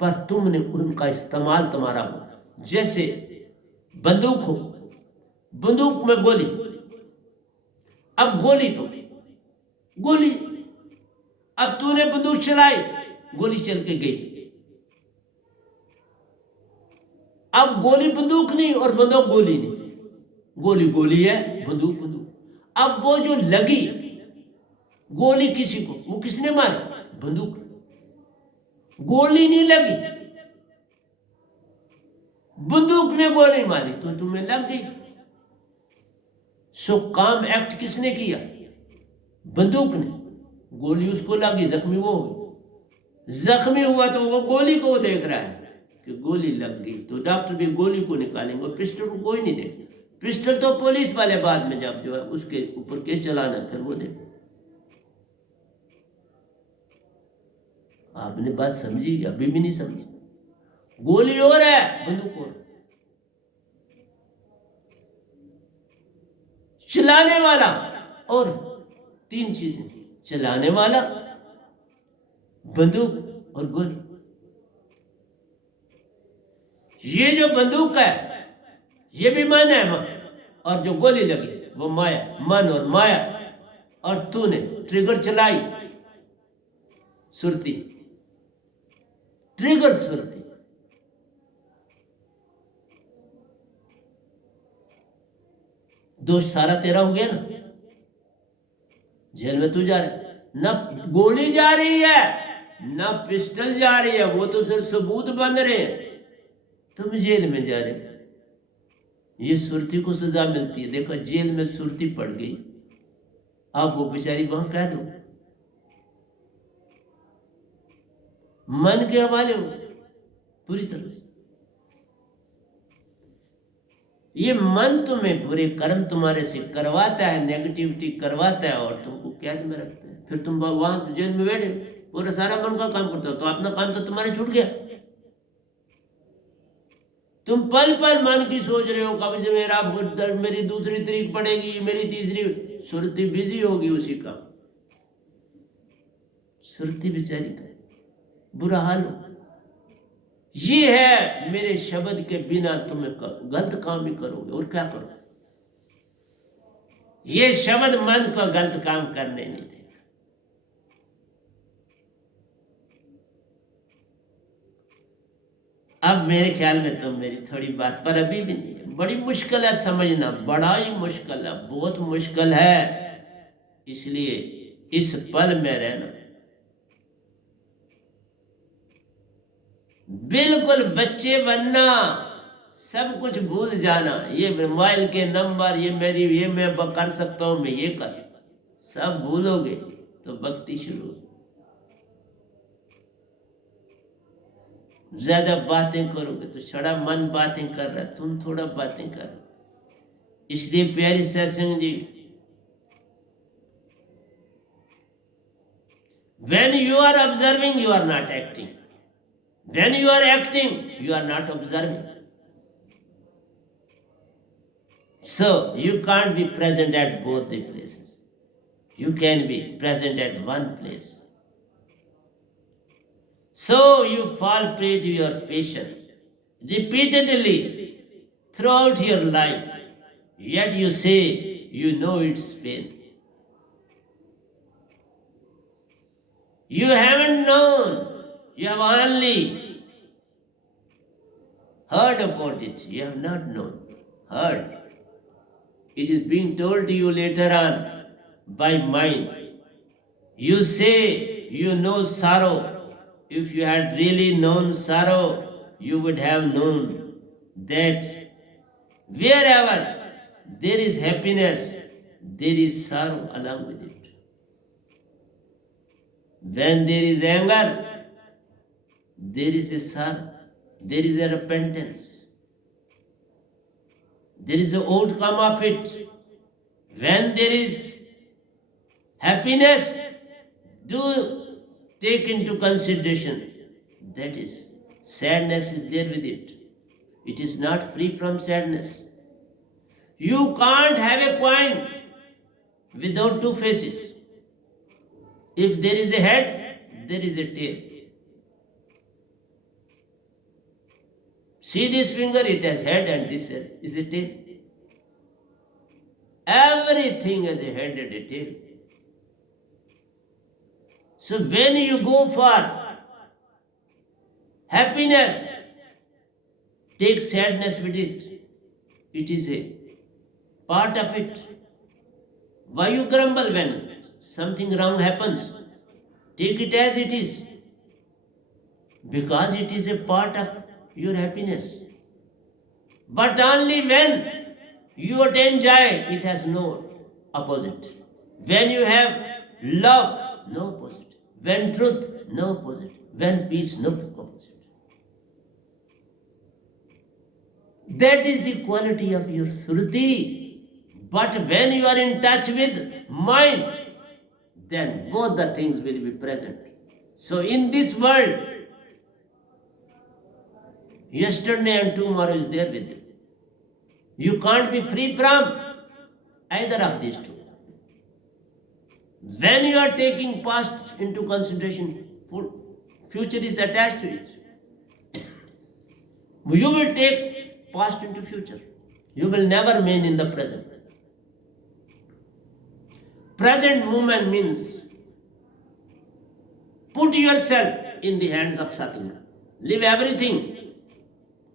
पर तुमने उनका इस्तेमाल तुम्हारा हो। जैसे बंदूक हो, बंदूक में गोली, अब गोली तो गोली, अब तूने बंदूक चलाई, गोली चल के गई, अब गोली बंदूक नहीं और बंदूक गोली नहीं, गोली गोली है, बंदूक बंदूक। अब वो जो लगी गोली किसी को, वो किसने मारी, बंदूक, गोली नहीं लगी, बंदूक ने गोली मारी तो तुम्हें लग गई। सो काम एक्ट किसने किया, बंदूक ने, गोली उसको लगी, जख्मी वो हो, जख्मी हुआ तो वो गोली को देख रहा है कि गोली लग गई, तो डॉक्टर भी गोली को निकालेंगे, पिस्टल को कोई नहीं देख। पिस्टल तो पुलिस वाले बाद में जब जो है उसके ऊपर केस चलाना, फिर वो देख। आपने बात समझी, अभी भी नहीं समझी। गोली और है, बंदूक और। चलाने वाला और, तीन चीजें, चलाने वाला, बंदूक और गोली। ये जो बंदूक है ये भी मन है, और जो गोली लगी वो माया, मन और माया। और तूने ट्रिगर चलाई, सुरती, ट्रिगर सुरती। दोष सारा तेरा हो गया ना, जेल में तू जा रहा, ना गोली जा रही है ना पिस्टल जा रही है, वो तो सिर्फ सबूत बन रहे हैं, तुम जेल में जा रहे। ये सुरती को सजा मिलती है। देखो जेल में सुरती पड़ गई, आप वो बेचारी वहां कह दो, मन के हवाले हो पूरी तरह से। ये मन तुम्हें बुरे कर्म तुम्हारे से करवाता है, नेगेटिविटी करवाता है और तुमको कैद में रखता है। फिर तुम वहां जेल में बैठे पूरा सारा मन का काम करते हो, तो अपना काम तो तुम्हारे छूट गया। तुम पल पल मन की सोच रहे हो, कभी से मेरी दूसरी तरीक पड़ेगी, मेरी तीसरी, सुरती बिजी होगी उसी का। सुरती बेचारी का बुरा हाल हो। ये है मेरे शब्द के बिना तुम्हें गलत काम ही करोगे, और क्या करोगे। ये शब्द मन को गलत काम करने नहीं देगा। अब मेरे ख्याल में तो मेरी थोड़ी बात पर अभी भी नहीं है। बड़ी मुश्किल है समझना, बड़ा ही मुश्किल है, बहुत मुश्किल है। इसलिए इस पल में रहना, बिल्कुल बच्चे बनना, सब कुछ भूल जाना। ये मोबाइल के नंबर, ये मैं कर सकता हूं, मैं ये कर, सब भूलोगे तो भक्ति शुरू हो। ज्यादा बातें करोगे तो छड़ा मन बातें कर रहा है, तुम थोड़ा बातें कर रहे। इसलिए प्यारी सत्संग जी, when you are observing you are not acting, when you are acting you are not observing, so you can't be present at both the places. You can be present at one place. So you fall prey to your passion repeatedly throughout your life, yet you say you know its pain. You haven't known, you have only heard about it. You have not known, heard. It is being told to you later on by mind. You say you know sorrow. If you had really known sorrow, you would have known that wherever there is happiness, there is sorrow along with it. When there is anger, there is a sorrow, there is a repentance, there is an outcome of it. When there is happiness, do take into consideration that is sadness is there with it. It is not free from sadness. You can't have a coin without two faces. If there is a head, there is a tail. See this finger, it has head, and this is a tail. Everything has a head and a tail. So when you go for happiness, take sadness with it. It is a part of it. Why you grumble when something wrong happens? Take it as it is, because it is a part of your happiness. But only when you attain joy, it has no opposite. When you have love, no opposite. When truth, no opposite. When peace, no opposite. That is the quality of your Sruti. But when you are in touch with mind, then both the things will be present. So in this world, yesterday and tomorrow is there with you. You can't be free from either of these two. When you are taking past into consideration, future is attached to it. You will take past into future. You will never remain in the present. Present moment means put yourself in the hands of Satguru. Leave everything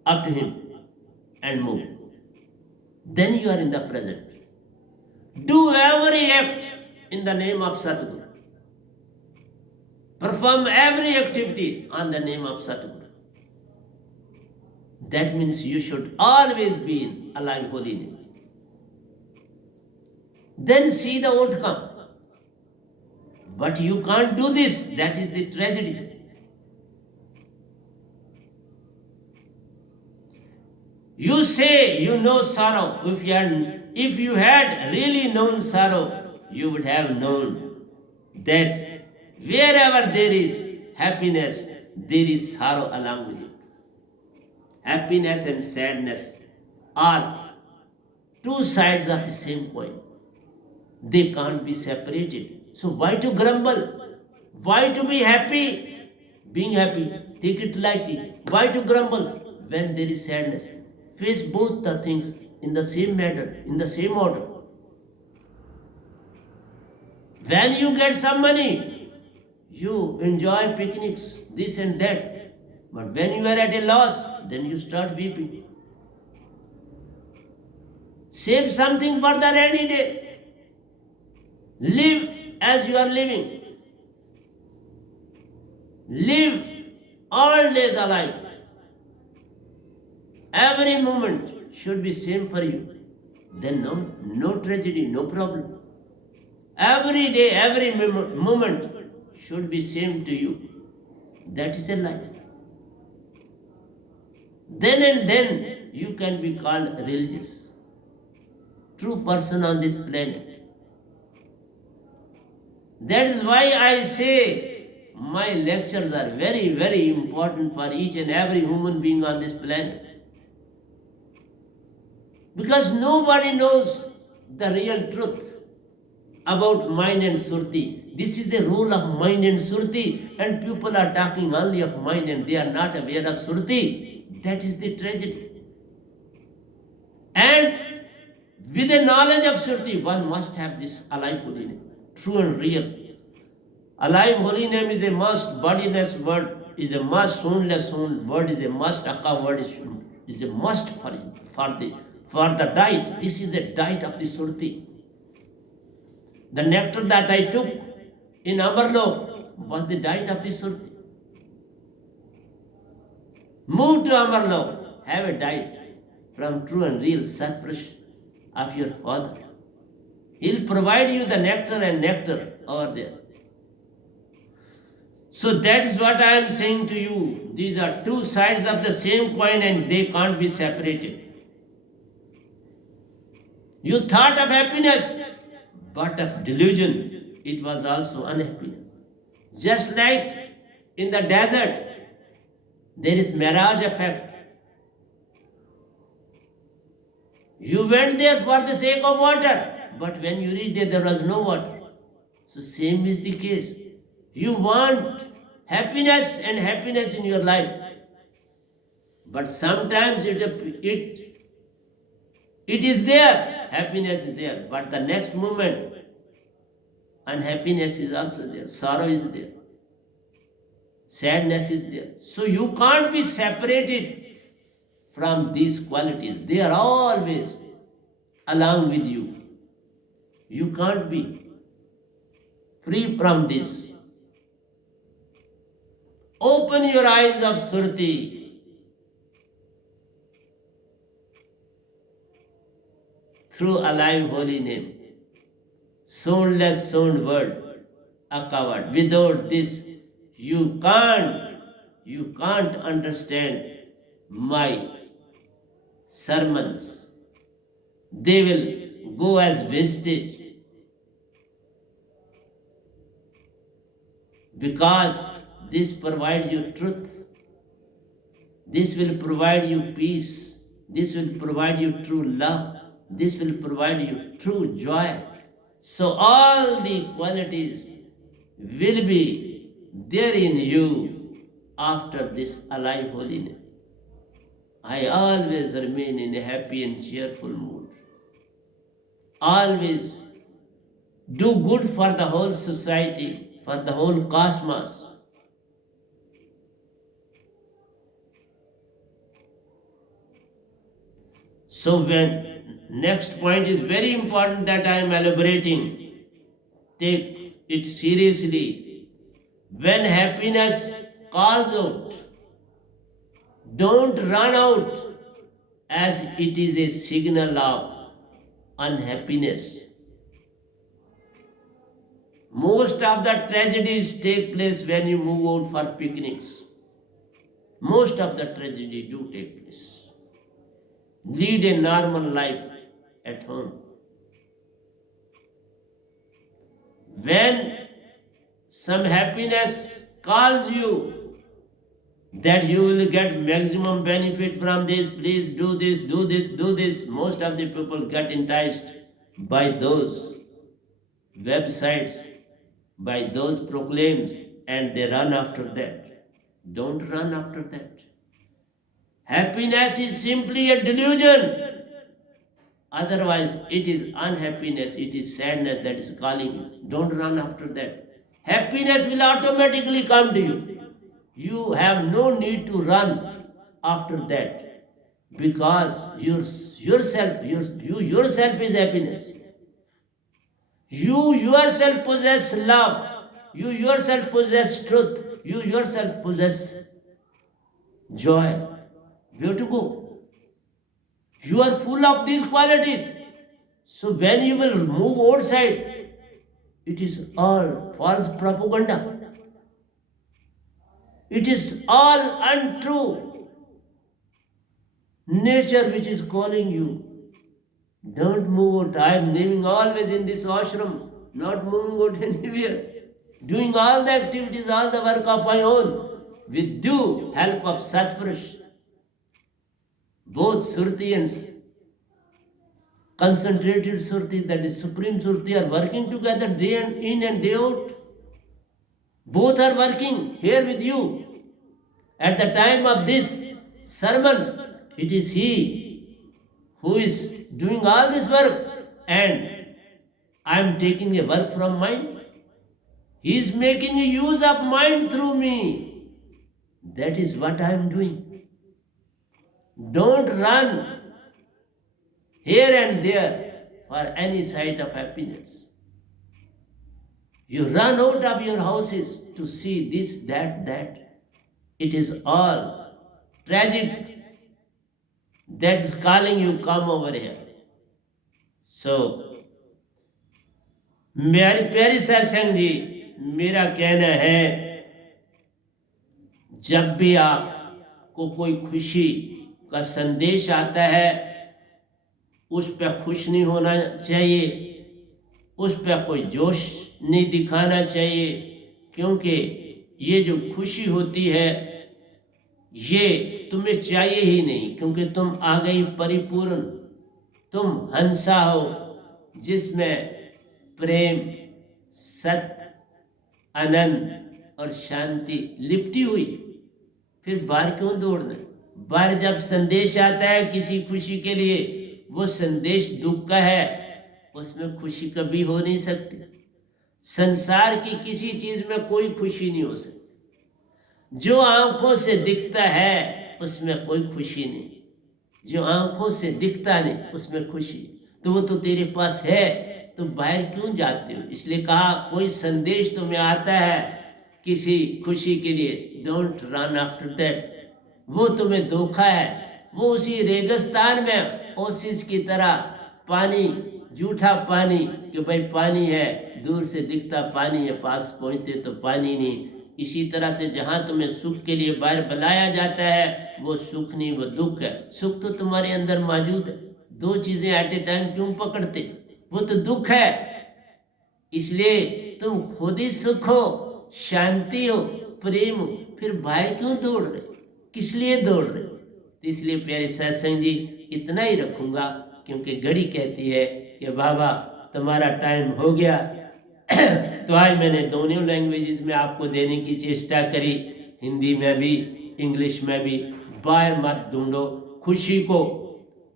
up to him and move. Then you are in the present. Do every act in the name of Satguru. Perform every activity on the name of Satguru. That means you should always be in alive holy name. Then see the outcome. But you can't do this. That is the tragedy. You say you know sorrow. If you had really known sorrow, you would have known that wherever there is happiness, there is sorrow along with it. Happiness and sadness are two sides of the same coin. They can't be separated. So why to grumble? Why to be happy? Being happy, take it lightly. Why to grumble when there is sadness? Face both the things in the same manner, in the same order. When you get some money, you enjoy picnics, this and that. But when you are at a loss, then you start weeping. Save something for the rainy day. Live as you are living. Live all days alike. Every moment should be same for you. Then no tragedy, no problem. Every day, every moment should be same to you. That is a life. Then and then you can be called religious. True person on this planet. That is why I say my lectures are very, very important for each and every human being on this planet. Because nobody knows the real truth about mind and surti. This is a rule of mind and surti, and people are talking only of mind and they are not aware of surti. That is the tragedy. And with the knowledge of surti, one must have this alive holy name, true and real. Alive holy name is a must, bodiless word is a must, soundless sound word is a must, akka word is a must for the diet. This is a diet of the surti. The nectar that I took in Amarlok was the diet of the surti. Move to Amarlok, have a diet from true and real Satpurush of your father. He'll provide you the nectar over there. So that is what I am saying to you. These are two sides of the same coin and they can't be separated. You thought of happiness, but of delusion, it was also unhappiness. Just like in the desert, there is mirage effect. You went there for the sake of water, but when you reached there was no water. So same is the case. You want happiness and happiness in your life, but sometimes it is there, happiness is there, but the next moment unhappiness is also there, sorrow is there, sadness is there. So you can't be separated from these qualities. They are always along with you. You can't be free from this. Open your eyes of surti through alive holy name, soundless sound word, akka word. Without this, you can't understand my sermons. They will go as wastage. Because this provides you truth. This will provide you peace. This will provide you true love. This will provide you true joy. So all the qualities will be there in you after this alive holiness. I always remain in a happy and cheerful mood. Always do good for the whole society, for the whole cosmos. So when next point is very important that I am elaborating, take it seriously. When happiness calls out, don't run out as it is a signal of unhappiness. Most of the tragedies take place when you move out for picnics. Most of the tragedy do take place. lead a normal life at home. When some happiness calls you that you will get maximum benefit from this, please do this, do this, do this, most of the people get enticed by those websites, by those proclaims, and they run after that. Don't run after that. Happiness is simply a delusion. Otherwise, it is unhappiness, it is sadness that is calling you. Don't run after that. Happiness will automatically come to you. You have no need to run after that, because yourself is happiness. You yourself possess love. You yourself possess truth. You yourself possess joy. Where to go? You are full of these qualities. So when you will move outside, it is all false propaganda. It is all untrue nature which is calling you. Don't move out. I am living always in this ashram, not moving out anywhere. Doing all the activities, all the work of my own, with due help of Satpurush. Both Surti and concentrated Surti, that is Supreme Surti, are working together day and in and day out. Both are working here with you. At the time of this sermons, it is he who is doing all this work, and I am taking a work from mind. He is making a use of mind through me. That is what I am doing. Don't run here and there for any sight of happiness. You run out of your houses to see this, that. It is all tragic that is calling you, come over here. So, मेरी प्यारी सत्संग जी, मेरा कहना है, जब भी आपको कोई खुशी का संदेश आता है, उस पर खुश नहीं होना चाहिए, उस पर कोई जोश नहीं दिखाना चाहिए, क्योंकि ये जो खुशी होती है ये तुम्हें चाहिए ही नहीं, क्योंकि तुम आ गई परिपूर्ण। तुम हंसा हो जिसमें प्रेम, सत्य, आनंद और शांति लिपटी हुई। फिर बाहर क्यों दौड़ना? बाहर जब संदेश आता है किसी खुशी के लिए, वो संदेश दुख का है, उसमें खुशी कभी हो नहीं सकती। संसार की किसी चीज में कोई खुशी नहीं हो सकती। जो आंखों से दिखता है उसमें कोई खुशी नहीं, जो आंखों से दिखता नहीं उसमें खुशी। तो वो तो तेरे पास है, तो बाहर क्यों जाते हो? इसलिए कहा कोई संदेश तुम्हें आता है किसी खुशी के लिए, डोंट रन आफ्टर दैट। वो तुम्हें धोखा है, वो उसी रेगिस्तान में ओसिस की तरह पानी, जूठा पानी, कि भाई पानी है, दूर से दिखता पानी है, पास पहुंचते तो पानी नहीं। इसी तरह से जहां तुम्हें सुख के लिए बाहर बुलाया जाता है, वो सुख नहीं, वो दुख है। सुख तो तुम्हारे अंदर मौजूद है, दो चीजें एट ए टाइम क्यों पकड़ते? वो तो दुख है। इसलिए तुम खुद ही सुख हो, शांति हो, प्रेम हो, फिर बाहर क्यों दौड़ रहे? किस लिए दौड़ रहे? तो इसलिए प्यारे सत्संग जी, इतना ही रखूंगा, क्योंकि घड़ी कहती है कि बाबा तुम्हारा टाइम हो गया। तो आज मैंने दोनों लैंग्वेजेस में आपको देने की चेष्टा करी, हिंदी में भी, इंग्लिश में भी। बाहर मत ढूंढो। खुशी को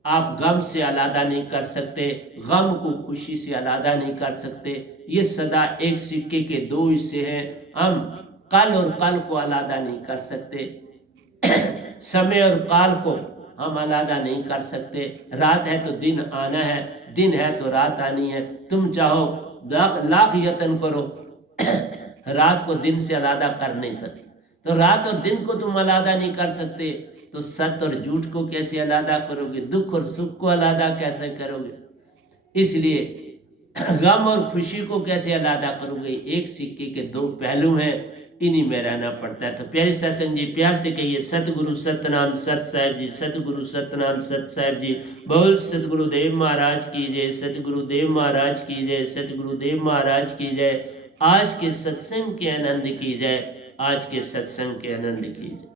आप गम से अलग नहीं कर सकते, गम को खुशी से अलग नहीं कर सकते। ये सदा एक सिक्के के दो हिस्से हैं। हम कल और कल को अलग नहीं कर सकते, समय और काल को हम अलग नहीं कर सकते। रात है तो दिन आना है, दिन है तो रात आनी है। तुम चाहो लाख यत्न करो, रात को दिन से अलग कर नहीं सकते। तो रात और दिन को तुम अलग नहीं कर सकते, तो सत्य और झूठ को कैसे अलग करोगे? दुख और सुख को अलग कैसे करोगे? इसलिए गम और खुशी को कैसे अलग करोगे? एक सिक्के के दो पहलू हैं। इन्हीं में रहना पड़ता है। तो प्यारे सत्संग जी, प्यार से कहिए सतगुरु सतनाम सत साहिब जी, सतगुरु सतनाम सत साहिब जी। बोल सतगुरुदेव महाराज की जय, सतगुरुदेव महाराज की जय, सतगुरुदेव महाराज की जय। आज के सत्संग के आनंद की जय, आज के सत्संग के आनंद की जय।